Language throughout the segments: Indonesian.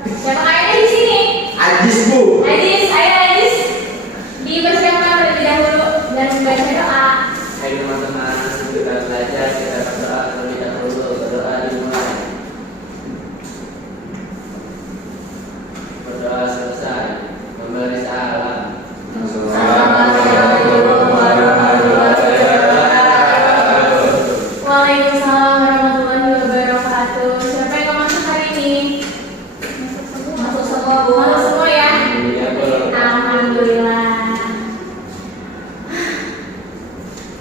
Siapa kayaknya di sini? Ajis Bu. Ajis, ayo Ajis. Dipersiapkan terlebih dahulu dan membaca doa. Hai teman-teman, kita belajar, kita berdoa terlebih dahulu. Berdoa dimulai. Berdoa selesai. Memberi salam. Waalaikumsalam warahmatullahi wabarakatuh. Siapa yang mau masuk hari ini? Masuk semua Bu. Masuk semua ya. Alhamdulillah.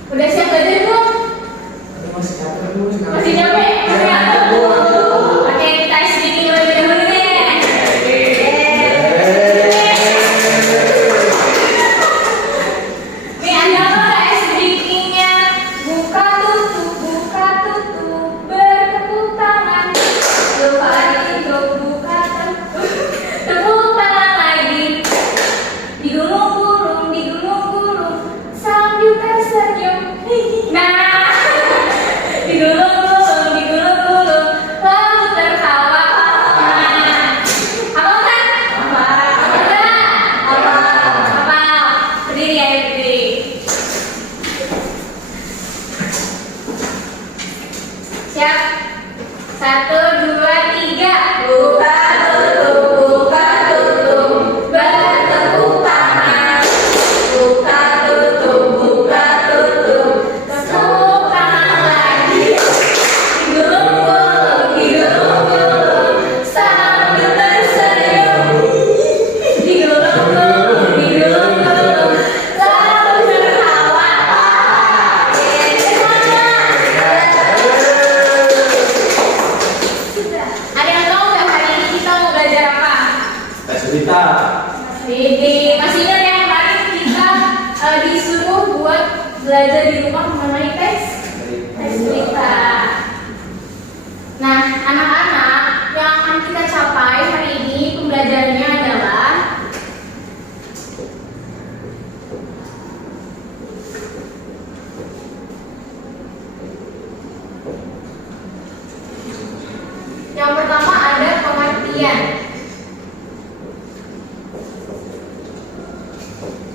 Udah siap belajar belum? Masih capek Bu. Masih capek? Masih capek Bu. Oke, kita sedikit lebih dahulu deh. Nih ada apa nggak SDK-nya? Buka tutup, bertepuk tangan. Lupa itu buka tutup, tepuk tangan lagi. Digulung-gulung, sambil tersenyum. Nah, digulung-gulung, lalu tertawa. Apa kan? Apa? Berdiri ya, berdiri. Siap? 1, 2, 3. Buka tutup, bertepuk tangan. Buka tutup, tepuk tangan lagi. Digulung-gulung, sambil tersenyum. Digulung-gulung, lalu tertawa. Ada yang tahu nggak hari ini kita mau belajar apa? Tes berita. Masih ingat ya kemarin kita disuruh buat belajar di rumah mengenai tes berita. Nah, anak-anak yang akan kita capai hari ini pembelajarannya adalah yang pertama ada pengertian.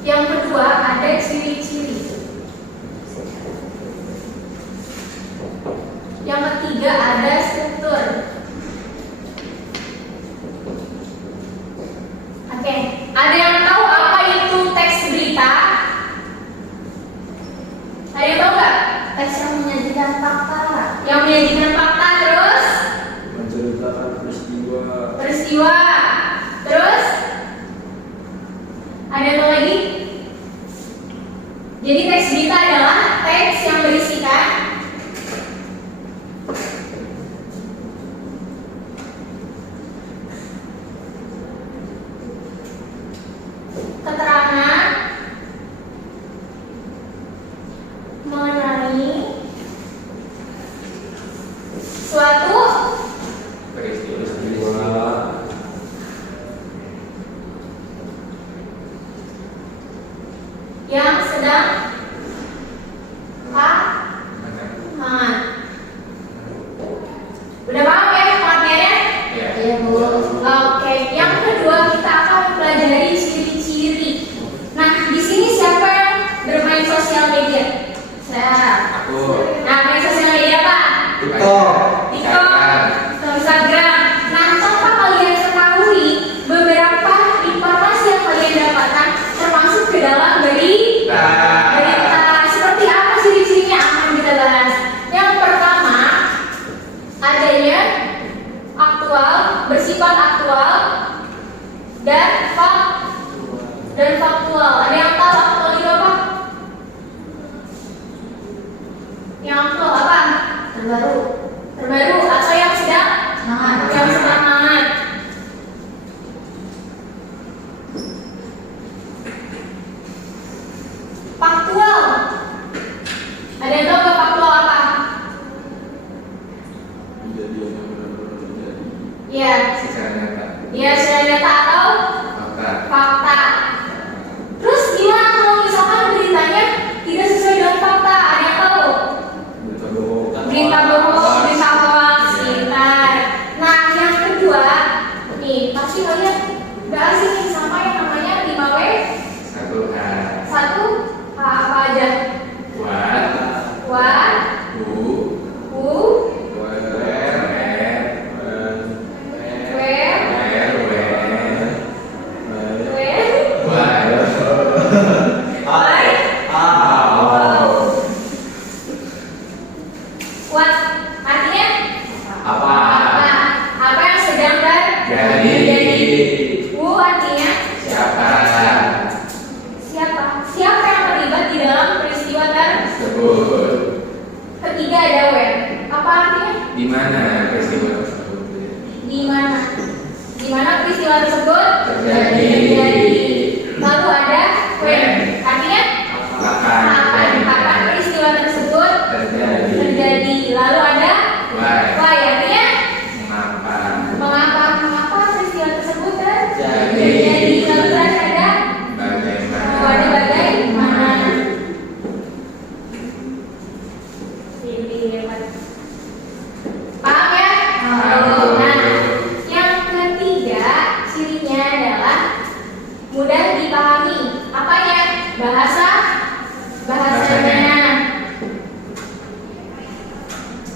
Yang kedua ada ciri-ciri. Yang ketiga ada struktur. Oke, ada yang tahu apa itu teks berita? Ada yang tahu nggak? Teks yang menyajikan fakta. Yang menyajikan fakta terus Menceritakan peristiwa. Terus ada apa lagi? Jadi teks berita adalah teks yang berisikan keterangan mengenai suatu yang sedang hangat. Udah paham ya pengertiannya? Iya Bu. Oke, yang kedua kita akan mempelajari ciri-ciri. Nah, di sini siapa yang bermain sosial media? Saya. Aku. Nah, main sosial media apa? TikTok. Instagram. Nah, tanpa kalian ketahui beberapa informasi yang kalian dapatkan termasuk ke dalam berita. Seperti apa ciri-cirinya akan kita bahas. Yang pertama, adanya aktual, bersifat aktual dan faktual. Ada yang tahu aktual itu apa? Yang aktual apa? Terbaru atau yang sedang hangat. Faktual. Ada yang tahu nggak faktual apa? Kejadian yang benar-benar terjadi. Iya. Secara nyata. Iya, secara nyata atau fakta. Terus gimana kalau misalkan beritanya tidak sesuai dengan fakta? Ada yang tahu? Berita bohong, berita hoax, pintar. Nah, yang kedua, nih di mana peristiwa tersebut Terjadi. Lalu ada when, artinya kapan peristiwa tersebut terjadi. Lalu ada why, artinya mengapa peristiwa tersebut terjadi. Lalu terakhir ada ada bagaimana. Ini hebat. Paham ya? Nah, yang ketiga cirinya adalah mudah dipahami. Apanya? Bahasanya.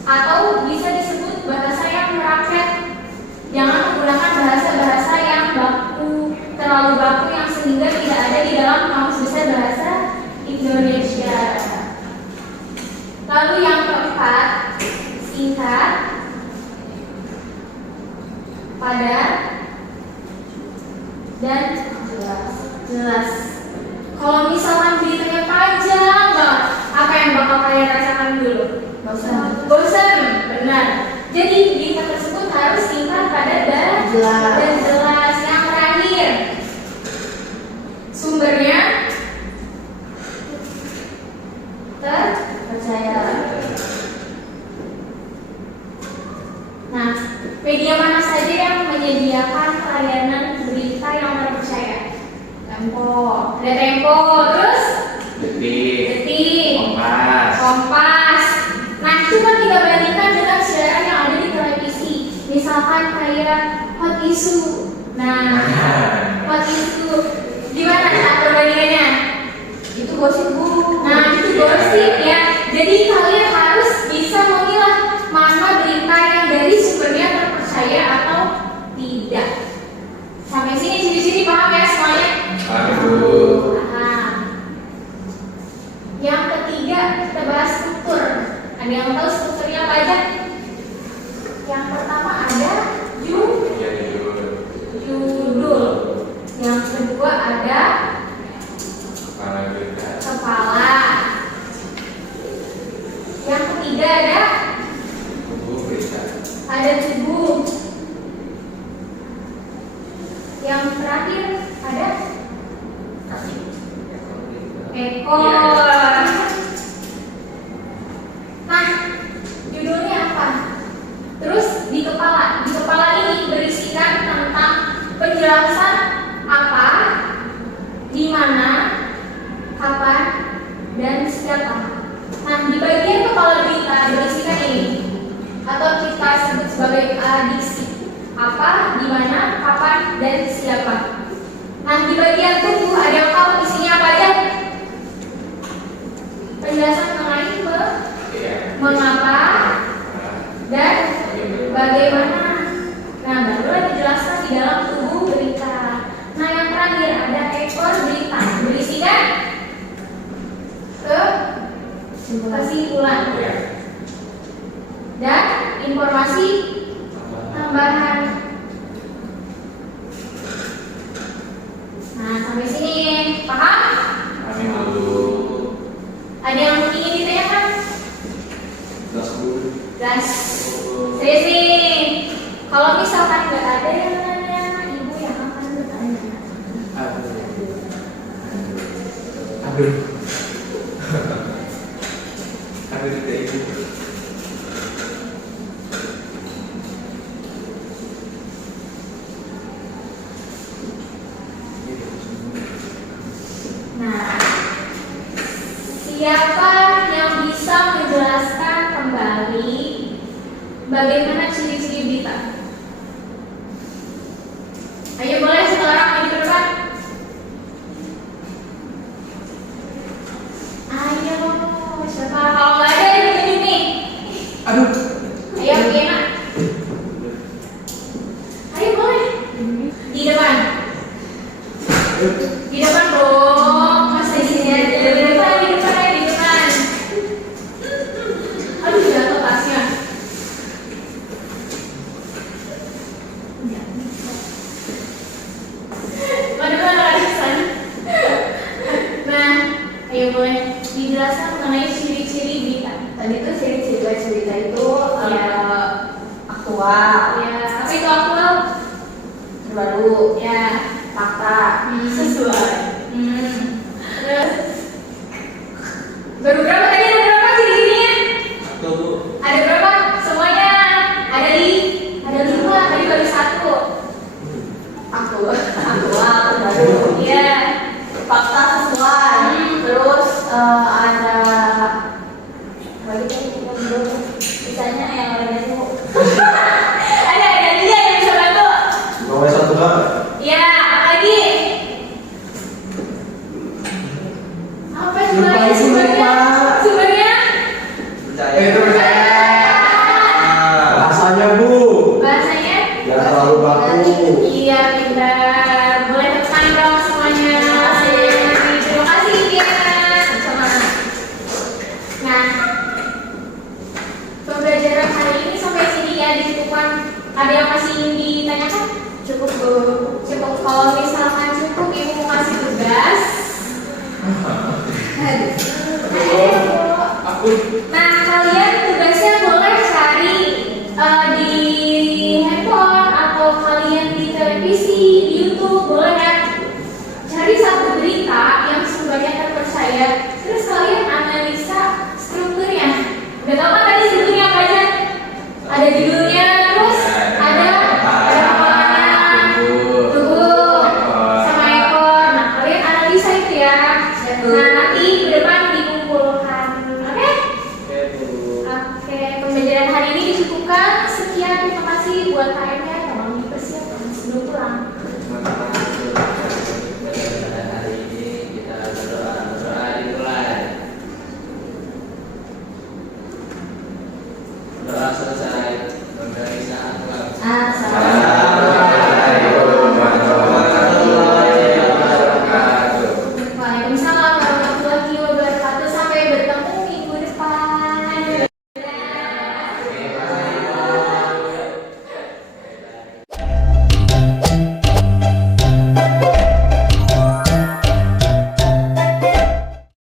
Atau bisa disebut bahasa yang merakyat. Jangan menggunakan bahasa-bahasa yang terlalu baku yang sehingga tidak ada di dalam kamus besar bahasa Indonesia. Lalu yang keempat, singkat, padat, dan jelas. Kalau misalkan beritanya panjang banget, apa yang bakal kalian rasakan dulu? Bosan, benar. Jadi berita tersebut harus singkat, padat, dan jelas. Yang terakhir, sumbernya terpercaya. Nah, media mana saja yang menyediakan layanan berita yang terpercaya? Tempo. Ada Tempo, terus Detik, Kompas. Nah, coba kita bandingkan dengan siaran yang ada di televisi. Misalkan kayak Hot Issue. Nah, Hot Issue gimana cara perbandingannya? Itu gosip, Bu. Nah, itu gosip ya. Jadi kalian harus bisa memilah mana berita yang dari sumbernya terpercaya atau tidak. Sampai sini paham ya semuanya? Paham. Yang ketiga kita bahas struktur. Ada yang tahu strukturnya apa aja? Yang pertama ada judul. Yang kedua ada kepala. Yang ketiga ada tubuh. Yang terakhir ada ekor. Nah, judulnya apa? Terus di kepala ini berisikan tentang penjelasan apa, di mana, kapan, dan siapa. Nah, di bagian kepala berita berisikan ini atau kita sebut sebagai diksi. Apa, di mana, kapan, dan siapa. Nah, di bagian tubuh ada yang tahu isinya apa aja? Penjelasan mengenai mengapa dan bagaimana. Nah, barulah dijelaskan di dalam tubuh berita. Nah, yang terakhir ada ekor berita berisikan kesimpulan dan informasi tambahan. Nah, sampai sini paham? Ada yang ingin ditanyakan? Gas. Serius nih. Kalau misalkan nggak ada yang nanya, ibu yang akan bertanya. Nah, siapa yang bisa menjelaskan kembali bagaimana ciri-ciri berita? Ayo boleh sekarang maju ke depan. Ayo, siapa? Kalau nggak ada yang tunjuk nih. Ayo, Kena. Ayo boleh. Di depan. Di depan dong. Masih di sini aja. Di depan. Aduh, jatuh tasnya. Nah, ayo boleh dijelaskan mengenai ciri-ciri berita. Tadi tuh ciri-ciri berita itu aktual. Ya, apa itu aktual? baru, Ya. fakta, sesuai. Terus baru berapa tadi? Ada berapa ciri-cirinya? Satu Bu. Ada berapa? Semuanya ada ada 5, tadi baru 1. Aktual baru, Iya. fakta sesuai. Terus ada lagi tadi kita belum, sisanya yang lainnya tuh. Ada dia yang bisa bantu. Nomor satu kan? Ya, lagi. Apa Lupa, sumbernya? lupa. Sumbernya? Percaya. Itu percaya. Rasanya Bu. Bahasanya? Jangan terlalu baku. Iya, pintar. Boleh tepuk tangan dong semuanya. Terima kasih, Diana. Sama. Nah, pembelajaran hari ini sampai sini ya dicukupkan. Ada yang masih ingin ditanyakan? Cukup, Bu. Cukup. Kalau misalkan cukup, Ibu mau kasih tugas. Aduh. Aku. Nah, kalian tugasnya boleh cari di handphone atau kalian di televisi